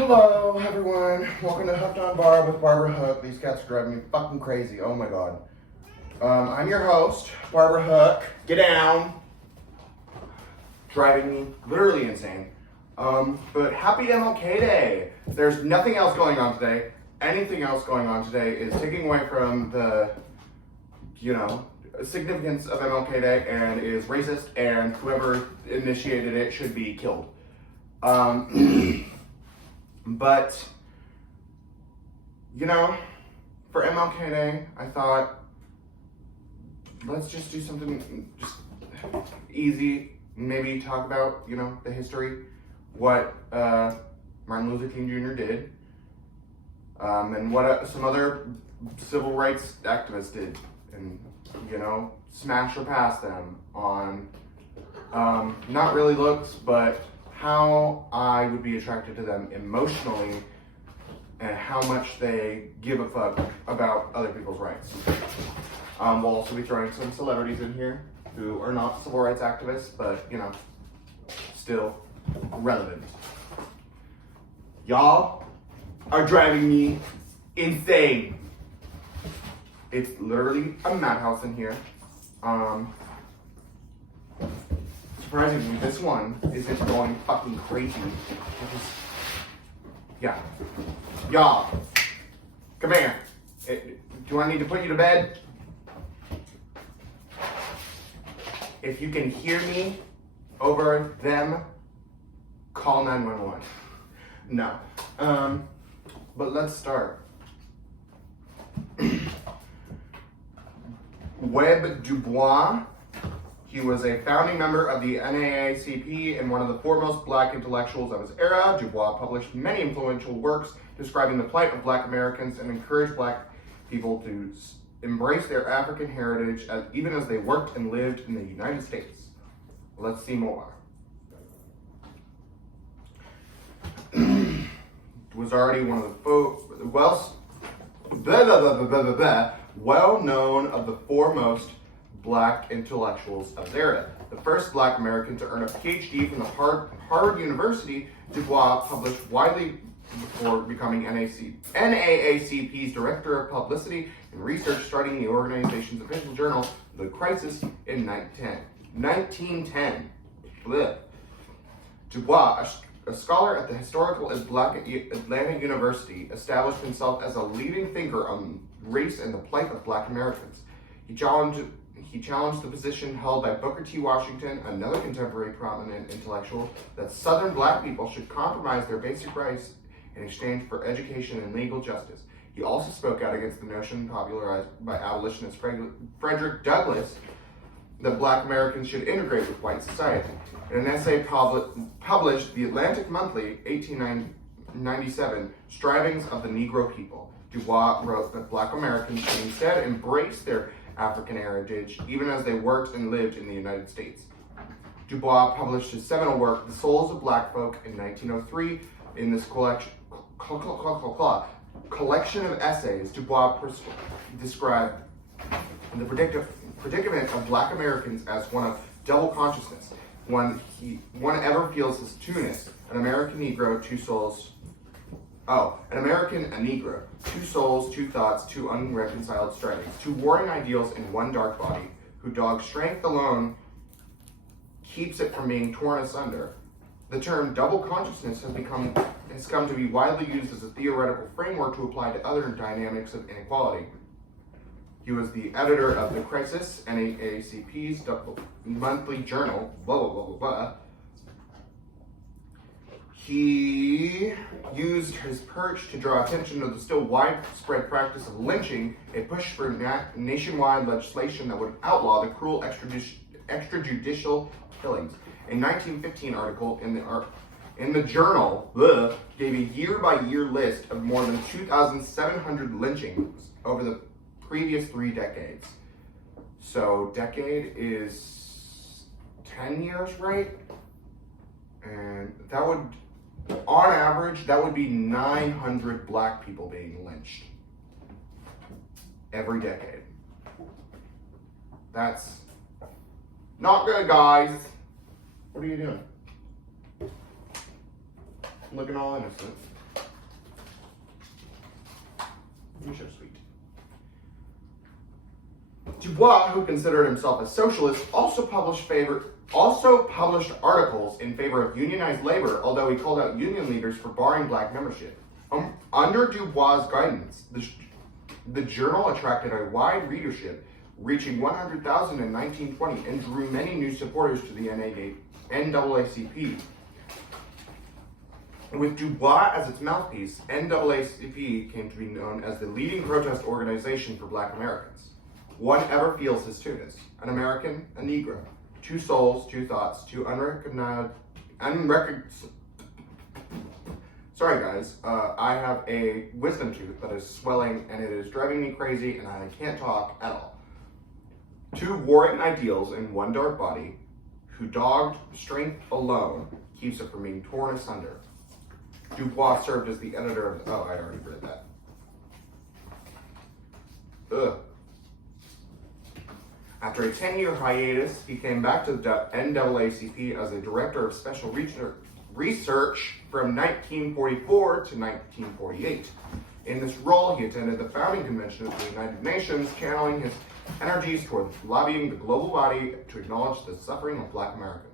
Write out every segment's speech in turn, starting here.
Hello, everyone. Welcome to Hooked on Barb with Barbara Hook. These cats are driving me fucking crazy. Oh my god. I'm your host, Barbara Hook. Get down. Driving me literally insane. But happy MLK Day. There's nothing else going on today. Anything else going on today is taking away from the, significance of MLK Day and is racist, and whoever initiated it should be killed. But, for MLK Day, I thought, let's just do something just easy. Maybe talk about, the history, what Martin Luther King Jr. did, and what some other civil rights activists did, and, smash or pass them on, not really looks, but how I would be attracted to them emotionally and how much they give a fuck about other people's rights. We'll also be throwing some celebrities in here who are not civil rights activists, but, still relevant. Y'all are driving me insane. It's literally a madhouse in here. Surprisingly, this one isn't going fucking crazy. Y'all, come here. Do I need to put you to bed? If you can hear me over them, call 911. No. But let's start. Webb Dubois. He was a founding member of the NAACP and one of the foremost black intellectuals of his era. Dubois published many influential works describing the plight of black Americans and encouraged black people to embrace their African heritage even as they worked and lived in the United States. Let's see more. Was already one of the well known of the foremost black intellectuals of his era. The first black American to earn a PhD from the Harvard University, Dubois published widely before becoming NAACP's Director of Publicity and Research, starting the organization's official journal, The Crisis, in 1910. Blech. Dubois, a scholar at the historical Atlanta University, established himself as a leading thinker on race and the plight of black Americans. He challenged the position held by Booker T. Washington, another contemporary prominent intellectual, that Southern black people should compromise their basic rights in exchange for education and legal justice. He also spoke out against the notion popularized by abolitionist Frederick Douglass that black Americans should integrate with white society. In an essay published the Atlantic Monthly, 1897, Strivings of the Negro People, Dubois wrote that black Americans should instead embrace their African heritage, even as they worked and lived in the United States. Dubois published his seminal work, The Souls of Black Folk, in 1903. In this collection of essays, Dubois described the predicament of black Americans as one of double consciousness. One ever feels his two-ness, an American Negro, two souls. An American, a Negro, two souls, two thoughts, two unreconciled strivings, two warring ideals in one dark body, who dog strength alone keeps it from being torn asunder. The term double consciousness has come to be widely used as a theoretical framework to apply to other dynamics of inequality. He was the editor of The Crisis, NAACP's monthly journal, blah, blah, blah, blah, blah. He used his perch to draw attention to the still widespread practice of lynching, a push for nationwide legislation that would outlaw the cruel extrajudicial killings. A 1915 article in the journal gave a year-by-year list of more than 2,700 lynchings over the previous 3 decades. So decade is 10 years, right? And that would, on average, that would be 900 black people being lynched every decade. That's not good, guys. What are you doing? Looking all innocent. You're so sweet. Dubois, who considered himself a socialist, also published articles in favor of unionized labor, although he called out union leaders for barring black membership. Under Dubois' guidance, the journal attracted a wide readership, reaching 100,000 in 1920, and drew many new supporters to the NAACP. With Dubois as its mouthpiece, NAACP came to be known as the leading protest organization for black Americans. One ever feels his tunis, an American, a Negro, two souls, two thoughts, two Sorry guys, I have a wisdom tooth that is swelling and it is driving me crazy and I can't talk at all. Two warring ideals in one dark body, who dogged strength alone keeps it from being torn asunder. Dubois served as the editor of, oh, I'd already read that. Ugh. After a 10-year hiatus, he came back to the NAACP as a director of special research from 1944 to 1948. In this role, he attended the founding convention of the United Nations, channeling his energies toward lobbying the global body to acknowledge the suffering of black Americans.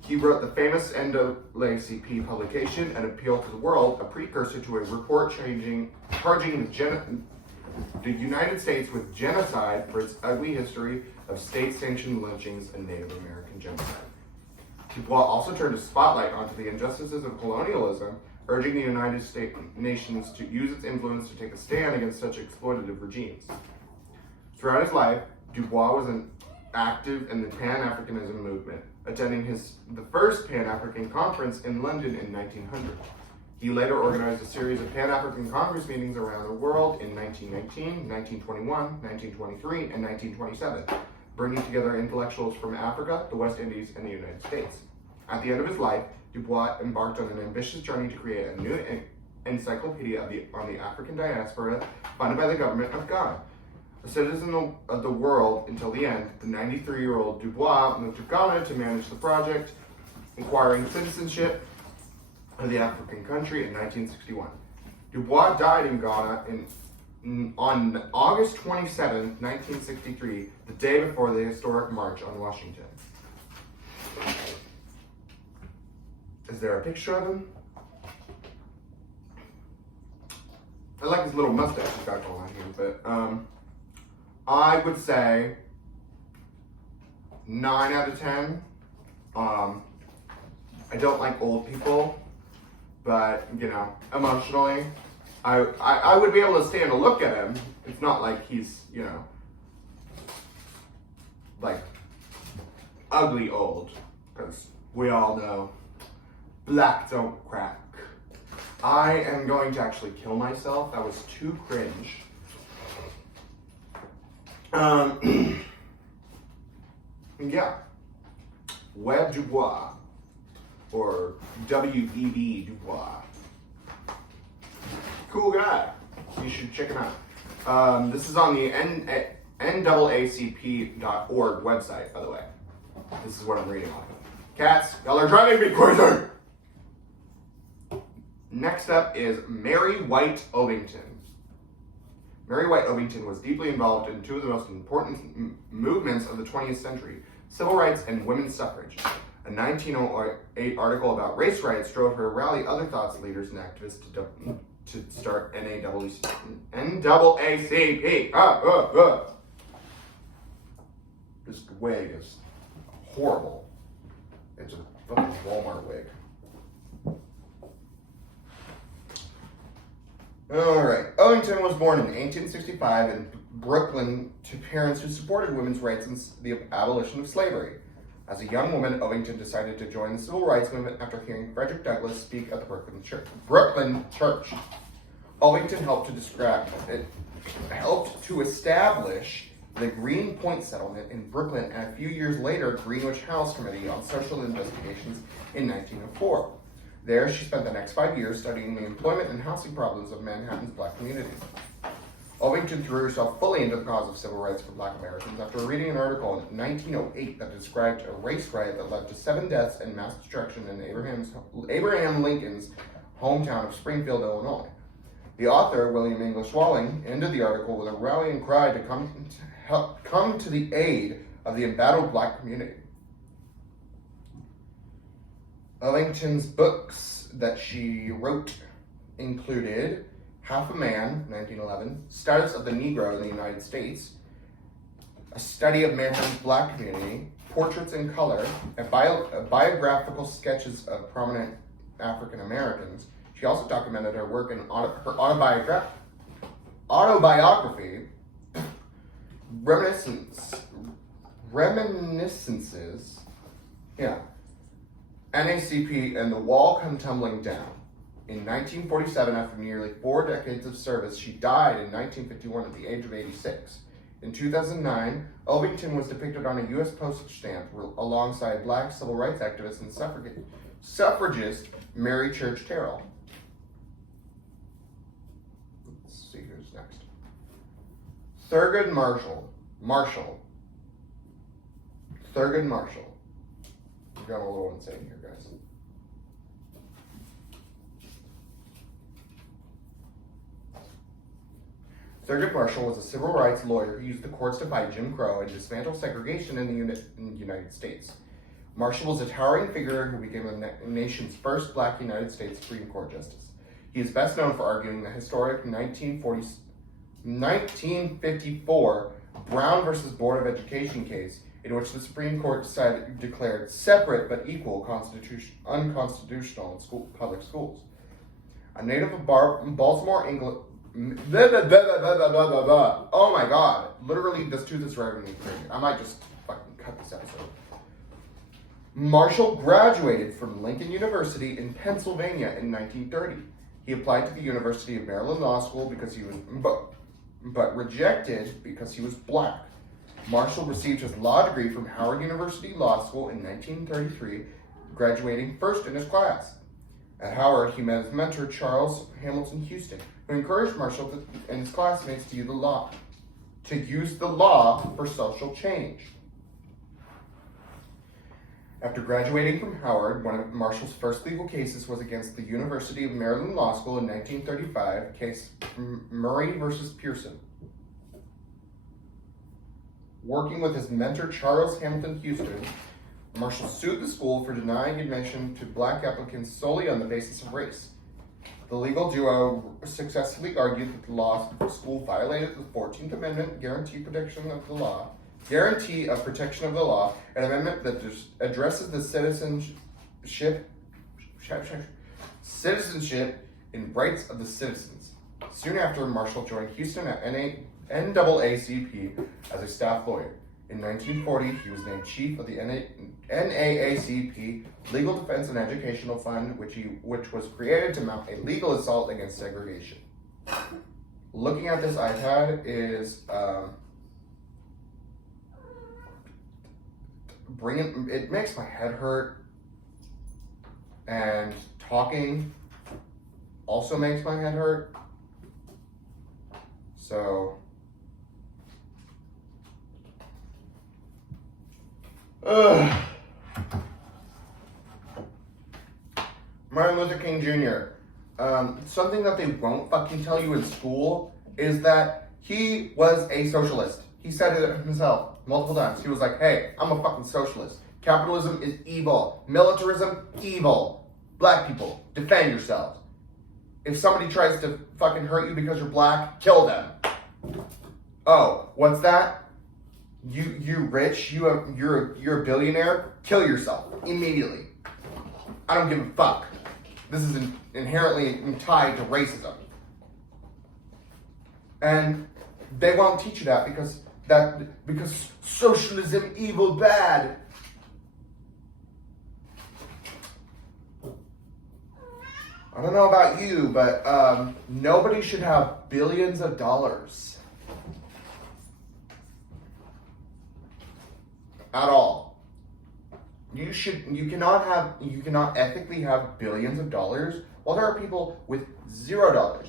He wrote the famous NAACP publication, An Appeal to the World, a precursor to a report charging the United States with genocide for its ugly history of state-sanctioned lynchings and Native American genocide. Dubois also turned a spotlight onto the injustices of colonialism, urging the United Nations to use its influence to take a stand against such exploitative regimes. Throughout his life, Dubois was active in the Pan-Africanism movement, attending the first Pan-African Conference in London in 1900. He later organized a series of Pan-African Congress meetings around the world in 1919, 1921, 1923, and 1927, bringing together intellectuals from Africa, the West Indies, and the United States. At the end of his life, Dubois embarked on an ambitious journey to create a new encyclopedia on the African diaspora funded by the government of Ghana. A citizen of the world until the end, the 93-year-old Dubois moved to Ghana to manage the project, acquiring citizenship of the African country in 1961. Dubois died in Ghana on August 27, 1963, the day before the historic March on Washington. Is there a picture of him? I like his little mustache he's got going on here, but I would say 9 out of 10. I don't like old people, but you know, emotionally, I would be able to stand to look at him. It's not like he's, you know, like ugly old, because we all know black don't crack. I am going to actually kill myself. That was too cringe. Yeah. Webb Dubois, or W.E.B. Dubois. Cool guy. You should check him out. This is on the NAACP.org website, by the way. This is what I'm reading off of. Cats, y'all are driving me crazy! Next up is Mary White Ovington. Mary White Ovington was deeply involved in two of the most important movements of the 20th century, civil rights and women's suffrage. A 1908 article about race riots drove her to rally other thought leaders and activists to start NAACP. This wig is horrible. It's a fucking Walmart wig. Alright, Ovington was born in 1865 in Brooklyn to parents who supported women's rights and the abolition of slavery. As a young woman, Ovington decided to join the civil rights movement after hearing Frederick Douglass speak at the Brooklyn Church. Ovington helped to establish the Green Point Settlement in Brooklyn and a few years later, Greenwich House Committee on Social Investigations in 1904. There, she spent the next 5 years studying the employment and housing problems of Manhattan's black community. Ovington threw herself fully into the cause of civil rights for black Americans after reading an article in 1908 that described a race riot that led to 7 deaths and mass destruction in Abraham Lincoln's hometown of Springfield, Illinois. The author, William English Walling, ended the article with a rallying cry to come to the aid of the embattled black community. Ellington's books that she wrote included Half a Man, 1911, Status of the Negro in the United States, A Study of Manhattan's Black Community, Portraits in Color, biographical sketches of prominent African Americans. She also documented her work in her autobiography, Reminiscences, NACP and The Wall Come Tumbling Down. In 1947, after nearly 4 decades of service, she died in 1951 at the age of 86. In 2009, Ellington was depicted on a U.S. postage stamp alongside black civil rights activist and suffragist Mary Church Terrell. Let's see who's next. Thurgood Marshall. Thurgood Marshall. We've got a little insane here, guys. Thurgood Marshall was a civil rights lawyer who used the courts to fight Jim Crow and dismantle segregation in the United States. Marshall was a towering figure who became the nation's first black United States Supreme Court justice. He is best known for arguing the historic 1954 Brown versus Board of Education case, in which the Supreme Court declared separate but equal unconstitutional in public schools. A native of Baltimore, England. Oh my god. Literally, this tooth is driving me crazy. I might just fucking cut this episode. Marshall graduated from Lincoln University in Pennsylvania in 1930. He applied to the University of Maryland Law School because he was, but rejected because he was black. Marshall received his law degree from Howard University Law School in 1933, graduating first in his class. At Howard, he met his mentor, Charles Hamilton Houston, who encouraged Marshall and his classmates to use the law for social change. After graduating from Howard, one of Marshall's first legal cases was against the University of Maryland Law School in 1935, case Murray versus Pearson. Working with his mentor, Charles Hamilton Houston, Marshall sued the school for denying admission to black applicants solely on the basis of race. The legal duo successfully argued that the law school violated the 14th Amendment guarantee of protection of the law, an amendment that addresses the citizenship and rights of the citizens. Soon after, Marshall joined Houston at NAACP as a staff lawyer. In 1940, he was named chief of the NAACP Legal Defense and Educational Fund, which was created to mount a legal assault against segregation. Looking at this iPad is it makes my head hurt, and talking also makes my head hurt. So Martin Luther King Jr. Something that they won't fucking tell you in school is that he was a socialist. He said it himself multiple times. He was like, hey, I'm a fucking socialist. Capitalism is evil. Militarism, evil. Black people, defend yourselves. If somebody tries to fucking hurt you because you're black, kill them. Oh, what's that? You rich, you're a billionaire, kill yourself immediately. I don't give a fuck. This is inherently tied to racism. And they won't teach you that because socialism, evil, bad. I don't know about you, but nobody should have billions of dollars. At all. You cannot ethically have billions of dollars while there are people with $0.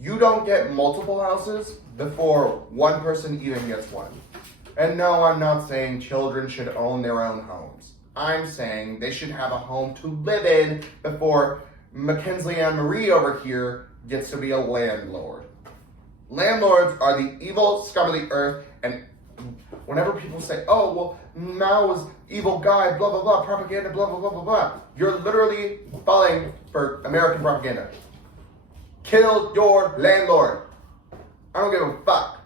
You don't get multiple houses before one person even gets one. And no, I'm not saying children should own their own homes. I'm saying they should have a home to live in before Mackenzie Ann Marie over here gets to be a landlord. Landlords are the evil scum of the earth, and whenever people say, oh, well, Mao was evil guy, blah, blah, blah, propaganda, blah, blah, blah, blah, blah, you're literally falling for American propaganda. Kill your landlord. I don't give a fuck.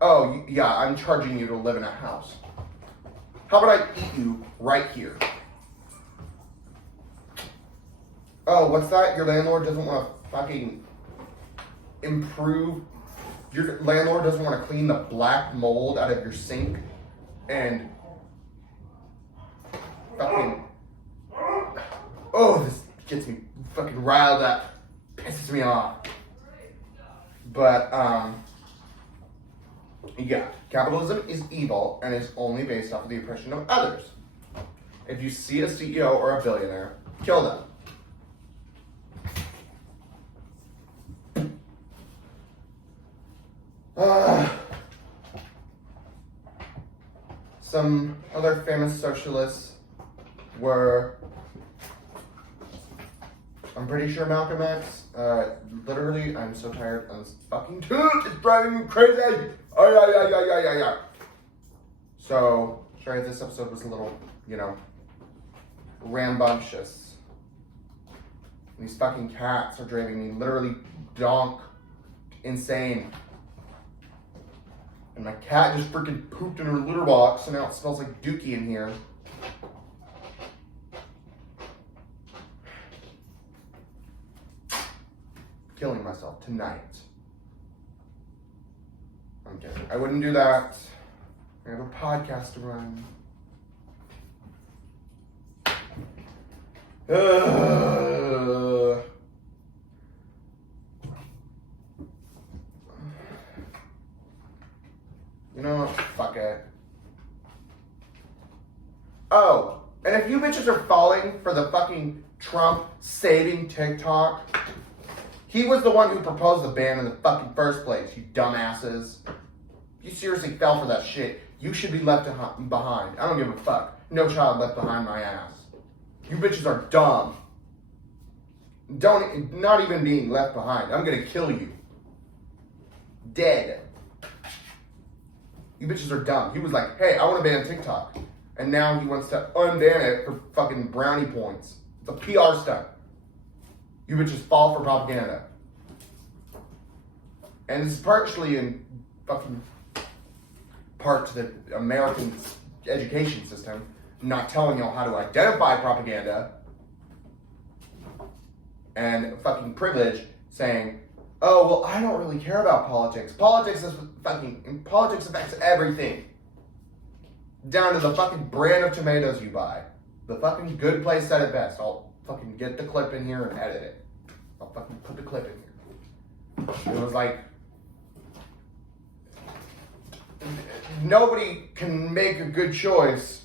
Oh, yeah, I'm charging you to live in a house. How about I eat you right here? Oh, what's that? Your landlord doesn't want to fucking improve. Your landlord doesn't want to clean the black mold out of your sink and fucking. Oh, this gets me fucking riled up. Pisses me off. But, yeah, capitalism is evil and is only based off of the oppression of others. If you see a CEO or a billionaire, kill them. Some other famous socialists were, I'm pretty sure Malcolm X. Literally, I'm so tired of this fucking toot. It's driving me crazy. Yeah. So, sorry if this episode was a little, rambunctious. These fucking cats are driving me literally insane. And my cat just freaking pooped in her litter box, so now it smells like dookie in here. Killing myself tonight. I'm kidding. I wouldn't do that. I have a podcast to run. You know what? Fuck it. Oh, and if you bitches are falling for the fucking Trump saving TikTok, he was the one who proposed the ban in the fucking first place, you dumbasses. You seriously fell for that shit. You should be left behind. I don't give a fuck. No child left behind my ass. You bitches are dumb. Not even being left behind. I'm gonna kill you. Dead. You bitches are dumb. He was like, hey, I want to ban TikTok. And now he wants to unban it for fucking brownie points. It's a PR stunt. You bitches fall for propaganda. And it's partially in fucking part to the American education system, not telling y'all how to identify propaganda, and fucking privilege saying, oh, well, I don't really care about politics. Politics affects everything. Down to the fucking brand of tomatoes you buy. The fucking Good Place said it best. I'll fucking get the clip in here and edit it. I'll fucking put the clip in here. It was like, nobody can make a good choice,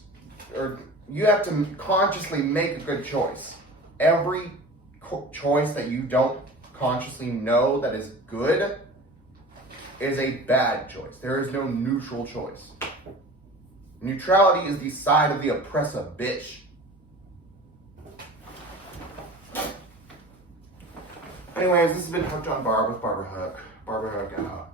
or you have to consciously make a good choice. Every choice that you don't consciously know that is good is a bad choice. There is no neutral choice. Neutrality is the side of the oppressor, bitch. Anyways, this has been Hooked on Barb with Barbara Hook. Barbara Hook out.